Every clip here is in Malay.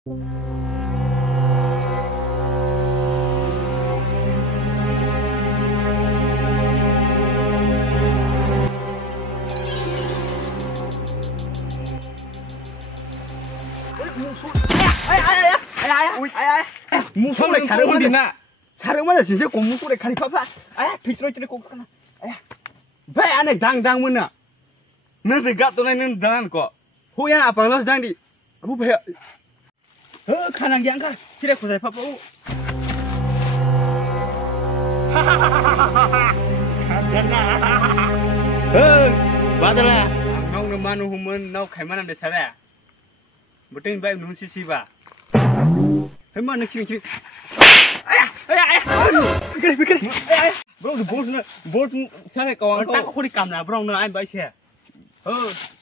무소리 자르면 자르면 진짜 고무소리 가리 파파. 아야 비스로이트를 꼭 하나. 아야 배 안에 당당문나. 너들 gat도는 당한 거. 호야 아빠는 당디. 아부 배. 가난 게 안가. 지레 고잘 파파. 맞아라. nong manu human nau khaiman de sara. Beting baik nun sisi ba. Hei mana kiri. Aduh, pikir. Bro, bos saya kawan kau. Tak kau di kamera, bro, na ai baik saya.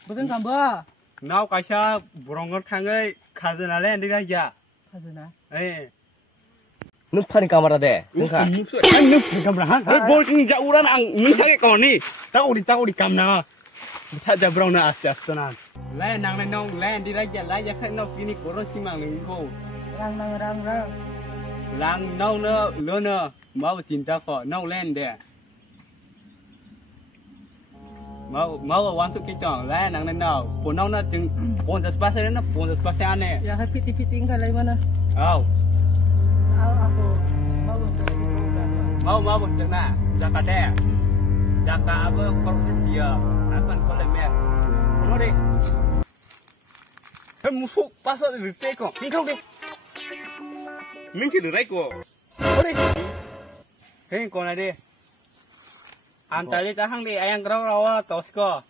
Betul tambah. Nau kaisa brongot kangai khazana le ndi ya. Khazana. Nung paling kamera deh. Singka. Nung kamera han. Bos ni jauran ang nung saya kawan ni. Tak kau di kamera. Saja bro na aste na. Lai nang nong lai ndi lai ya khai nau kini koron simang ni ko. Lang nau no lo no mau cinta ko nau len de. Mau wan su ki tong lai nang nau. Pon nau na jeng pon sa spa na pon sa spa ane. Ya piti kan lai mana? Au. Aku mau jeng na. Jaka de. Jaka apa korupsia. Akan ko le mek. Mo de. Hei musuh pasal di teko. Ni kau de. Mình chỉ được đấy của. Ôi đi. Thế còn này đi. Anh ta đi ta hang đi ayang kerau tosko.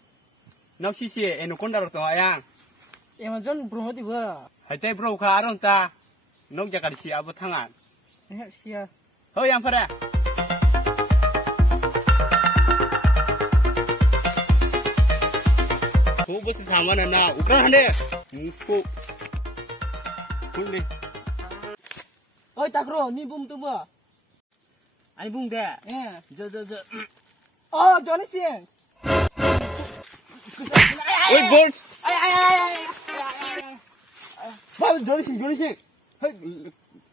Nau sisi enu konda roto ayang. Emang John bro di ba? Hai teh bro ka arong ta. Nok jaga di si abu tangan. Sia. Oh yang pada. Ku besi sama nana. Ukran deh. Musuh. Kundi. Oi takro, ni bum tu ba? Ai bung de. Jo. Oh, Johnny Sing. Oi bos. Ay. Bal Johnny Sing. Hei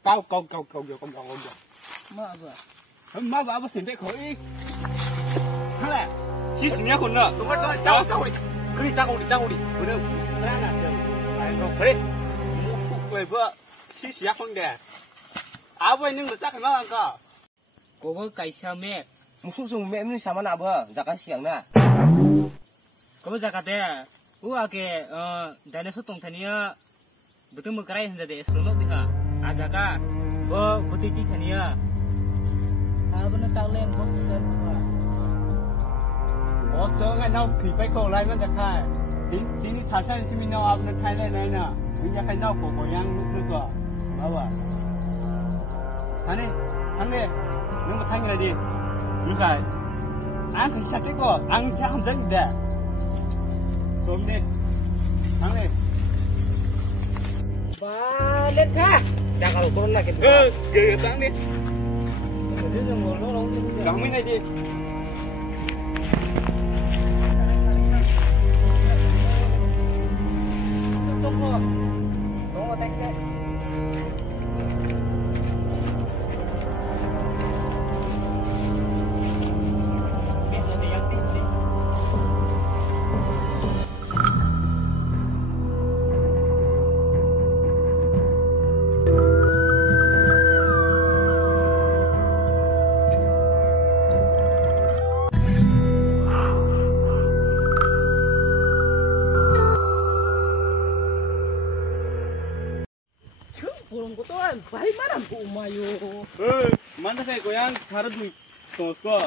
kau. Ma ba. Ma ba apa sendek kau ini? Halah. Si semuanya kau nak. Tahu. Kiri tahu. Benar. Mana tu? Ayo kau. Musuh flavor. Si siapa kau deh? Apa ini nggak kenal angka? Kau kaisa mek. Musuh sung mem ni sama nak apa? Zakat siang na. Kau zakat deh. Ake dana sotong tania betul berkerai hendak deh selok dia. Azaka. Kau butiti tania. Apa nak tahu yang bos besar apa? Bos tu kan nak pipai kau lain kan dekai. Ini sahaja ni sini nak apa nak kai lain na. Ini kai nak kau yang nuka. Apa? Ane, nung matang lagi, nukai. Ang sakit ko, ang jam dah. Somde, ane. Balik kah? Jangan lu turun lagi. Getang ni. Dia jangan ngolong. Kami ni je. Tunggu. Tengok. Baik mana bu mayo? Mana saya goyang harus duit tosko.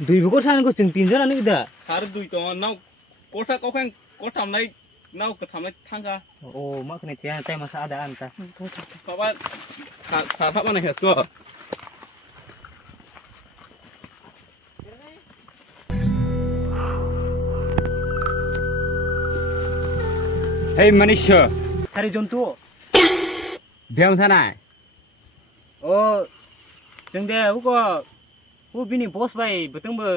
Dui buku sana kau cengtin jalan ni dah. Harus duit toh, nau kota kau kan kota naik nau ketamai tangga. Oh, mak kena tiang teh masa ada anta. Apa mana ya toh? Hei manusia. Cari jontu. Biang sana. Oh, jeng dia aku bini bos baik betul ber.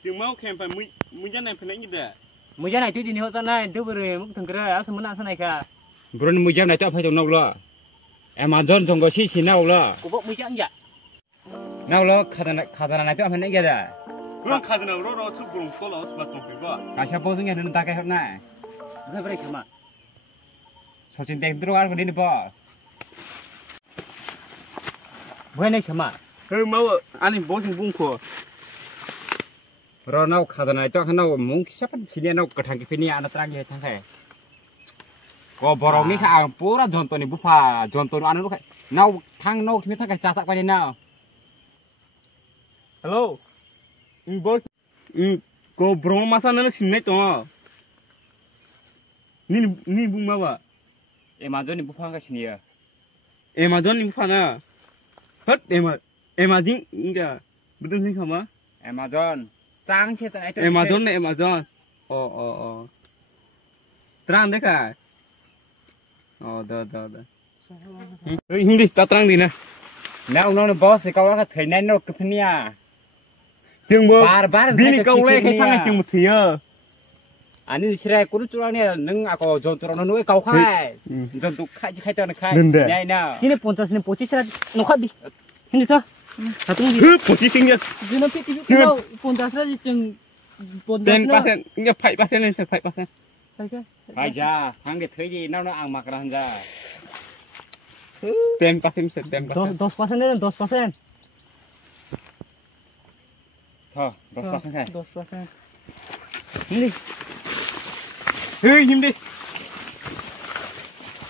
Jeng mau kempen mujan naik penak ni dah. Mujan itu di ni hotan naik, dia beri muk tenggerai, aku semenak sana kah. Buron mujam na chop hai tong lo. Amazon jong go si nau lo. Cô bốc mới chẳng vậy. Nau lo khadana na chop hai ne ga da. 그런 카드는 로로 수고로 쏠어 수밖에 없고. Ka sha po sung ya den ta ka hot na. Cái bữa mà. Sochin teng tru ar ko ni po. Bữa nay mà. 뭐 아니 무슨 bunko. Ro nau khadana chop ha nau mung siapa sini nau kathang ki fini ana trang ye chang khai. Ko borong ni kha pura jonto ni bufa jonto anu kha. Nau thang nau kimi thang ka cha sa pa ni nau. Hello. 그 브롱 마사는 신내 또. 니 붕마봐. Amazon ni bufa ka sini ya. 에마존 니 파나. 헛 에마진 인가 무슨 생각마? Amazon chang che ta ai 에마존 네 에마존. 어. 트랑 데카. 더. 힘디 따트랑 디나. Nau no boss ka wa ka thai nai no ka fini ya. tiếng bơ Bar vini câu lê cái thằng tiếng một thìa Ani sirai kudu curang ni neng ako jontor no nuai kau khai. Jontuk khai ta na khai. Nende. Nyai na. Sini 50 ni 25 nukhat di. Ini tuh. Satu lagi. posisi tinggal Sini piti kalau 50 saja jeng 10% enggak 5% nih 5%. Khai ja, hang de thei ji nau no ang mak ran ja. 10%. 2% ni 2%. Tho, 2% khai. 2%. Ini. Hei, him đi.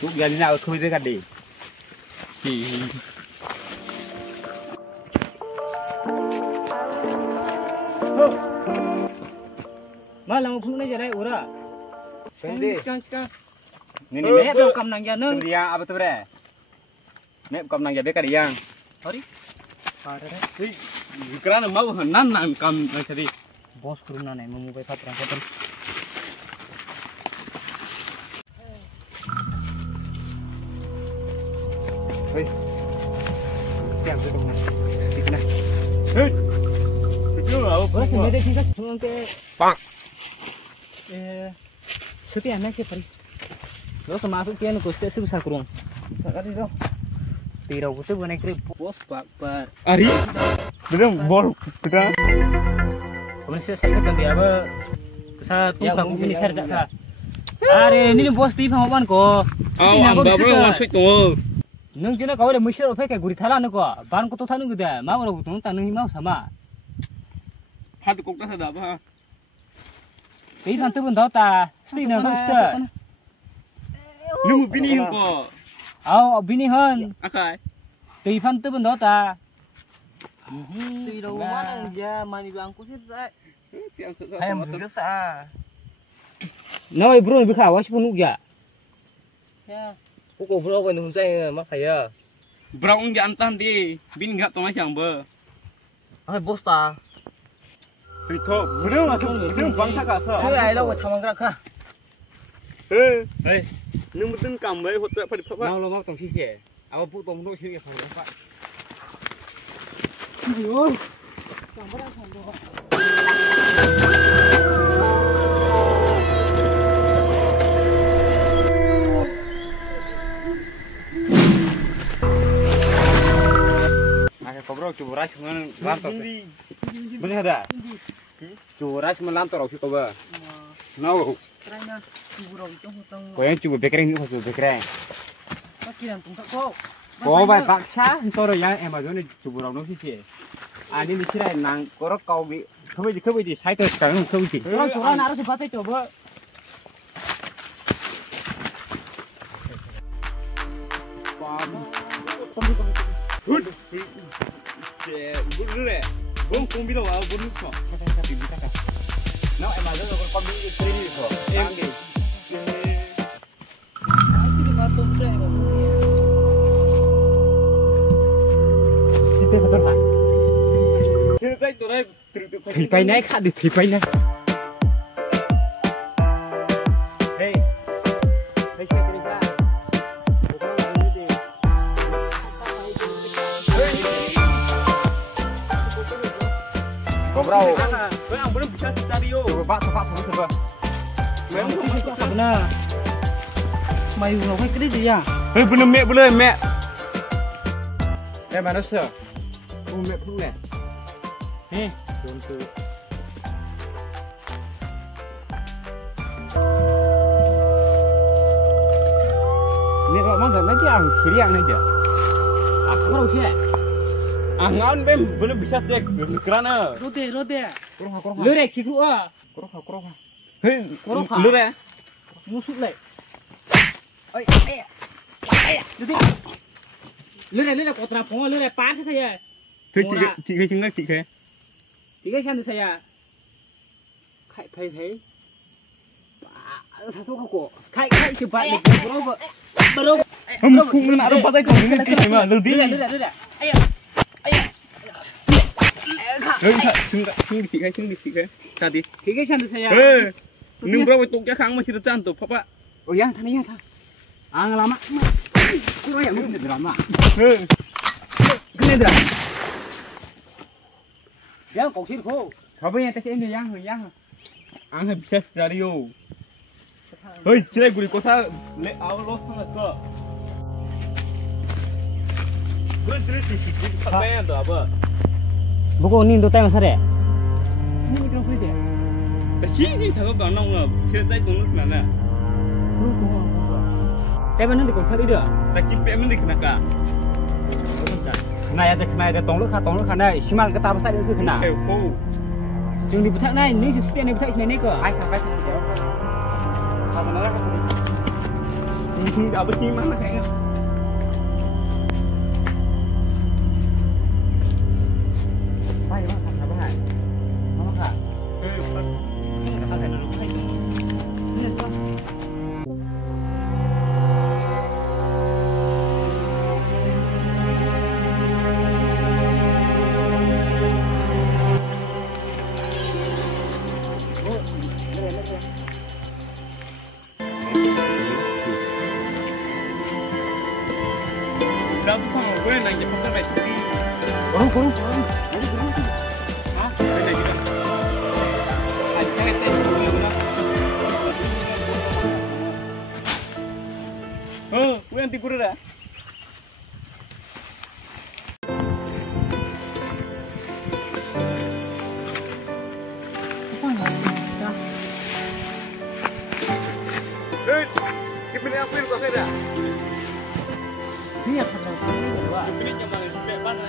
Lúc gần nào thôi tới gần đi. Malam pun ni jadi ura. Sendi. Sekarang. Ni Mẹ đâu cầm nàng nhà nương. Dia apa tu bre? Mep kam nang jabe ka yang. Sorry. Hei, kerana mau nan kam tadi. Bos kuruna nih mau mobile patran patran. Hei. Yang tu dong. Sedikit nah. Hei. Itu apa? Bos ni ada tinggal cuma ke. Pak. Setiap macam peri. Lo termasuk kian kau setiap sebesar kurung. Tak ada dong. Tidak usah buat ekor bos bakbar. Ari. Belum bol kita. Kemudian saya ingat nanti apa kesal tuh kamu ini share tak? Are ini bos tipe hawan ko. baru masuk tu. Nung cina kau ada mesin apa kayak gurih thalan ko. Ban ko tuh thalan gitu ya. Mau orang tuh tanung mau sama. Hadu kok tak ada apa? Ini nanti pun tahu ta. Sini nak start. Lu bini ko. Aw bini hon. Akai. Tùy phân tư bên đó ta. Tùy đâu mắt anh ra mà đi bằng cú xếp dậy. Hay một đứa xa. Nói bro bị khảo quá chứ không dạ. Cô bro bên hùng dây mắc phải à? Brown jantan di, bin enggak tong macam ber. Ai boss ta? Itu, belum bangsa kasa. Chứ ai đâu mà thằng ăn ha? Hey, nung betul kambai hotel pada apa? Nau lo mak tong si se. Apa pu tong no si phang pa. Ayo. Ai ko bro curas man lantor. Bener ada? Curas man lantor si ko ba. Nau. Karena buru itu hutang. Ko yang cuba bekreng ni ko cuba bekreng. Pakiran pun tak kau. Ko ba paksa toro yang Amazon ni cuba no si se. Ani ni sirai nang ko kau bi khoi di sai to tang khoi di. Orang surah nak harus baca coba. Bung kung bilang awak bung kau. Nau Amazon ko ko bi training ni ko. Yang di. Ini batu deh. Kita betul tak? Kita itu dah Thì bay này khác được thì bay này. Hey, hey saya cerita. Có bro. Kau yang belum bisa stereo. Coba pak coba. Memang Benar. mày nó phải cái gì à? Hei, bener mek boleh mek. Mana sih? Mek dulu nih. Nih, contoh. Ini kok mana lagi ang siriang aja. Aku tahu sih. Angan belum bisa cek kerana. Rode. Lu rek kikru ah. Koroha. Hei, lu deh. Musuk lek. Oi, Lu rek kotra pong lu rek pas saya. Tiga cengak tiga. Tiga siang saya. Kai. Satu aku. Kai cepat nih. Baru. Kung nak ada patah kau ini cuma lu di. Lu. Cengak tiga. Tadi. Tiga siang saya. Nung berapa tuknya kang masih tercantum, papa. Oh ya, tanya ya. Lama. Kurang ya mungkin drama. Kena dah. Ya, kau sih kau. Apa yang tes ini yang. Ang bisa radio. Hei, cerai guri kosa le awal sangat ke. Guri sih apa yang tu apa? Buku ni tu tayang sare. Ini kena free deh. Sih sangat ganang lah. Cerai tunggu mana? Tapi mana di kontak itu? Tak kipe mana kena kah? Kena ya tong lu kena simal ke tabas itu kena. Jeung di butak nai ni sepian ni butak sini ke. Ai sampai dia. Apa nak? Ini apa sih mana kayaknya? Pai mah kan apa hai? Mama ka. Ka ka dulu kai. Ni tu. Dah bukan gue nanya pakai baju ni. Kurang. Gue nanya kita. Ada kata dulu nak. Gue nanti kurang dah. Kipilih apa yang kau saya? Ni apa dah? Kipilih zaman sampai mana?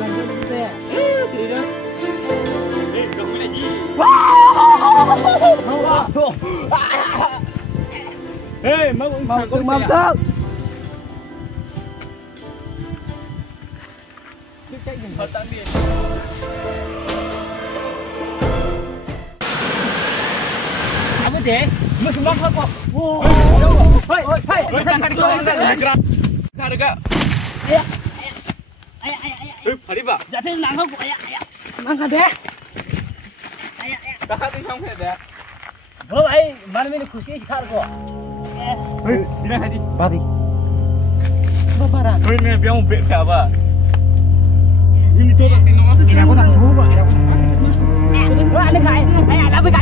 Lanjut kita ya. Tidak. Kamu lagi. Mantap. Apa deh? Masuk bangsa kok. Hai. Harga. Ayah. Hari pak. Jadi nangkau kok ayah. Nangkau deh. Dah hati sampai dah. Bro, ai mana ni khusyuk sekar kok. Bila hadi. Badi. Baparan. Ni biar mau bek apa? Ini tu tak tino mata. Ini aku nak cuba. Wah, ada kai. Ayah, ada kai.